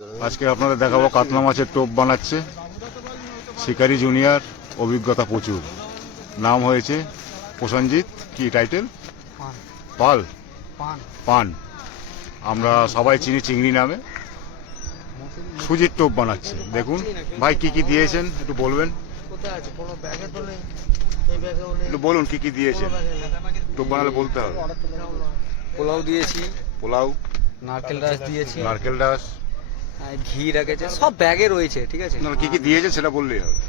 আজকে আপনাদের দেখাবো কাতলা মাছের টোপ বানাচ্ছে শিকারি জুনিয়র, অভিজ্ঞতা প্রচুর। নাম হয়েছে প্রসেনজিৎ, কি টাইটেল? পাল পান। আমরা সবাই চিনি চিংড়ি নামে। সুজির টোপ বানাচ্ছে। দেখুন ভাই কি কি দিয়েছেন একটু বলবেন, একটু বলুন কি কি দিয়েছেন। টোপ বানালে বলতে হবে। পোলাও দিয়েছি, পোলাও, নারকেল ডাস দিয়েছি, নারকেল ডাস, ঘি রেখেছে, সব ব্যাগে রয়েছে। ঠিক আছে, না কি কি দিয়েছেন সেটা বললেই হবে।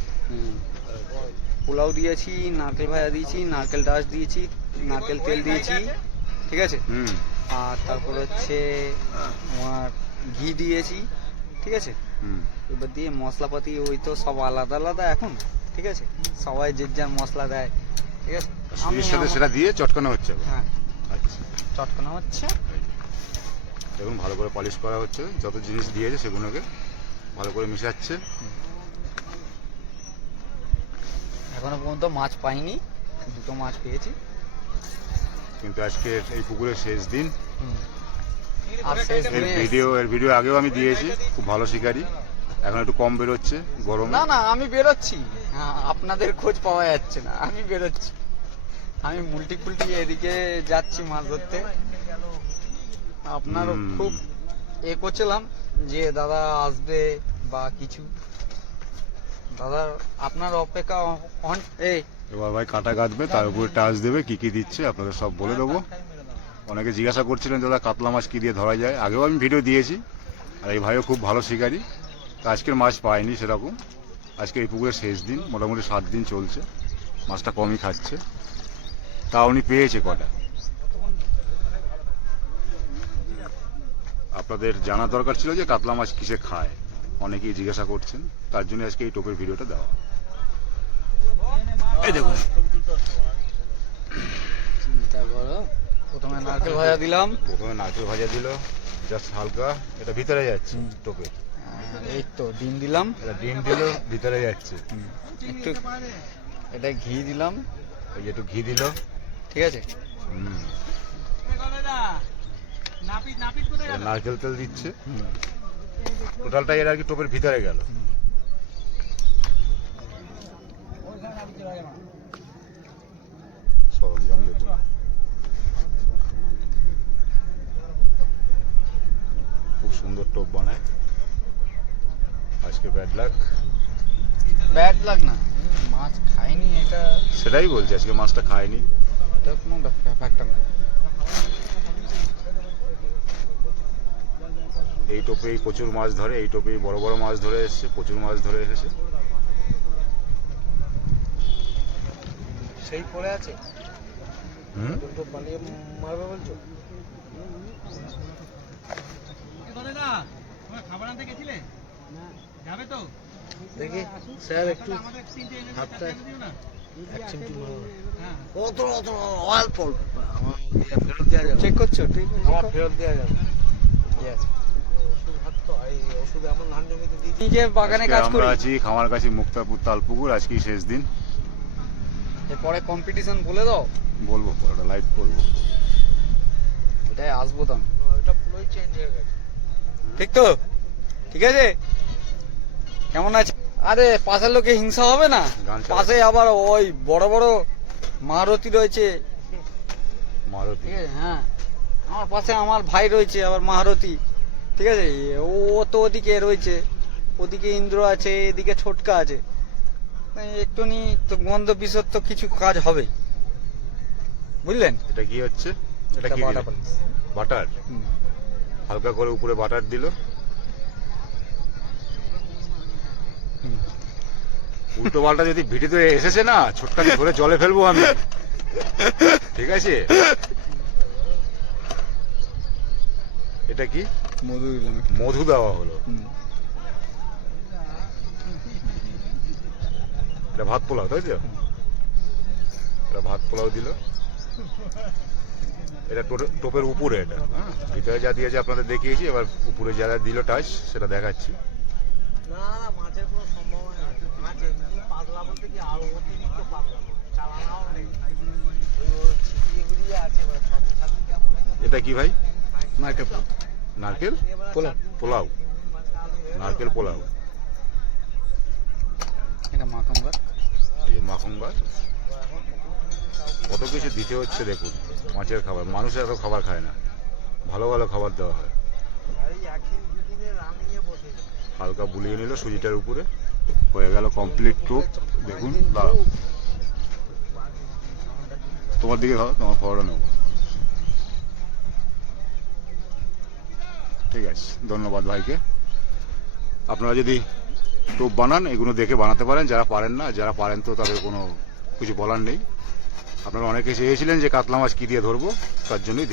পোলাও দিয়েছি, নারকেল ভাজা দিয়েছি, নারকেল ডাস দিয়েছি, নারকেল তেল দিয়েছি। ঠিক আছে, আর তারপর হচ্ছে আমার ঘি দিয়েছি। ঠিক আছে, এবার দিয়ে মশলাপাতি ওই তো সব আলাদা আলাদা এখন। ঠিক আছে, সবাই যে যার মশলা দেয়। ঠিক আছে, সুজির সাথে সেটা দিয়ে চটকানো হচ্ছে। হ্যাঁ, আচ্ছা, চটকানো হচ্ছে। দেখুন ভালো করে পলিশ করা হচ্ছে, যত জিনিস দিয়েছে সেগুলোকে ভালো করে মিশাচ্ছে। এখনো পর্যন্ত মাছ পাইনি, দুটো মাছ পেয়েছি। কিন্তু আজকে এই পুকুরের শেষ দিন। আর শেষ এর দিনে ভিডিও আগেও আমি দিয়েছি, খুব ভালো শিকারি। এখন একটু কম বেরোচ্ছে গরমে। না আমি বেরোচ্ছি। হ্যাঁ, আপনাদের খোঁজ পাওয়া যাচ্ছে না, আমি বেরোচ্ছি। আমি মুলটি এদিকে যাচ্ছি মাছ ধরতে। আপনার খুব করছিলাম যে দাদা আসবে বা কিছু। দাদা আপনার অপেক্ষা এবার ভাই কাটা কাটবে, তার উপরে টাচ দেবে, কি কি দিচ্ছে আপনাদের সব বলে দেবো। অনেকে জিজ্ঞাসা করছিলেন দাদা কাতলা মাছ কি দিয়ে ধরা যায়, আগেও আমি ভিডিও দিয়েছি। আর এই ভাইও খুব ভালো শিকারি। তো আজকের মাছ পায়নি সেরকম। আজকে এই পুকুরের শেষ দিন, মোটামুটি 7 দিন চলছে, মাছটা কমই খাচ্ছে। তা উনি পেয়েছে কটা। আপনাদের জানা দরকার ছিল যে কাতলা মাছ কিসে খায়, অনেকেই জিজ্ঞাসা করছেন, তার জন্য আজকে এই টোপের ভিডিওটা দেওয়া। এই দেখুন, চিন্তা করো। প্রথমে নারকেল ভাজা দিলাম, প্রথমে নারকেল ভাজা দিল, জাস্ট হালকা, এটা ভিতরে যাচ্ছে টোপে। এই তো ডিম দিলাম, এটা ডিম দিল, ভিতরে যাচ্ছে। একটু এটা ঘি দিলাম, এই যে একটু ঘি দিল। ঠিক আছে, নারকেল তেল দিচ্ছে। টোটালটা এর আর কি টোপের ভিতরে গেল। সরঞ্জাম দেখুন, খুব সুন্দর টোপ বানায়। আজকে ব্যাড লাক না, মাছ খাইনি এটা। সেটাই বলছি, আজকে মাছটা খায়নি। এটা কোনো ব্যাপারটা না। এই টোপেই প্রচুর মাছ ধরে, এই টোপেই বড় বড় মাছ ধরে এসেছে, প্রচুর মাছ ধরে এসেছে। সেই পড়ে আছে। মারবে বলছো? খাবার আনতে গেছিলে? যাবে তো? দেখি স্যার একটু হাতটা এক চিমটি মারো। অত অল্প আমার ফেরত দেওয়া যাবে। চেক করছো? ঠিক আছে, আমার ফেরত দেওয়া যাবে। ঠিক আছে। নিজে বাগানে কাজ করি। আমরা আছি খামারগাছি মুক্তাপুর তালপুকুর, আজকেই শেষ দিন। এরপরে কম্পিটিশন বলে দাও। বলবো, ওটা লাইভ করবো। ওটাই আসবো তো আমি। এটা পুরোই চেঞ্জ হয়ে গেছে। ঠিক তো? ঠিক আছে, কেমন আছে? আরে পাশের লোকে হিংসা হবে না? পাশে আবার ওই বড় বড় মারুতি রয়েছে। মারুতি? ঠিক আছে, হ্যাঁ, আমার পাশে আমার ভাই রয়েছে আবার মারুতি। ঠিক আছে, ও তো ওদিকে রয়েছে, ওদিকে ইন্দ্র আছে, এদিকে ছোটকা আছে। একটুনি তো গন্ধ বিষর তো কিছু কাজ হবে, বুঝলেন? এটা কি হচ্ছে? এটা কি বাটার? হালকা করে উপরে বাটার দিল। উল্টো পাল্টা যদি ভিডিওতে এসেছে না, ছোটকাকে ধরে জলে ফেলবো আমি। ঠিক আছে, এটা কি? মধু দিলাম, মধু দেওয়া হলো। এটা ভাত পোলাও, তাই তো? এটা ভাত পোলাও দিল। এটা টোপের উপরে, এটা ভিতরে যা দিয়েছে আপনাদের দেখিয়েছি, এবার উপরে যারা দিল টাচ সেটা দেখাচ্ছি। না মাছের কোনো সম্ভাবনা নেই। মাছ এমনি পাতলা বলতে কি আর অতিরিক্ত পাতলা, চালানাও নেই। ওই ছিটিয়ে গুড়িয়ে আছে। এটা কি ভাই? নারকেল নারকেল পোলাও। নারকেল পোলাও, এটা মাখাঙ্গা। এই যে মাখনগা, কত কিছু দিতে হচ্ছে দেখুন। মাছের খাবার, মানুষের এত খাবার খায় না, ভালো ভালো খাবার দেওয়া হয়। হালকা বুলিয়ে নিল সুজিটার উপরে, হয়ে গেল কমপ্লিট টুক। দেখুন দাঁড়াও, তোমার দিকে খাও, তোমার খাবারটা নেবো। ঠিক আছে, ধন্যবাদ ভাইকে। আপনারা যদি টোপ বানান, এগুলো দেখে বানাতে পারেন, যারা পারেন না, যারা পারেন তো তাদের কোনো কিছু বলার নেই। আপনারা অনেকে চেয়েছিলেন যে কাতলা মাছ কী দিয়ে ধরবো, তার জন্যই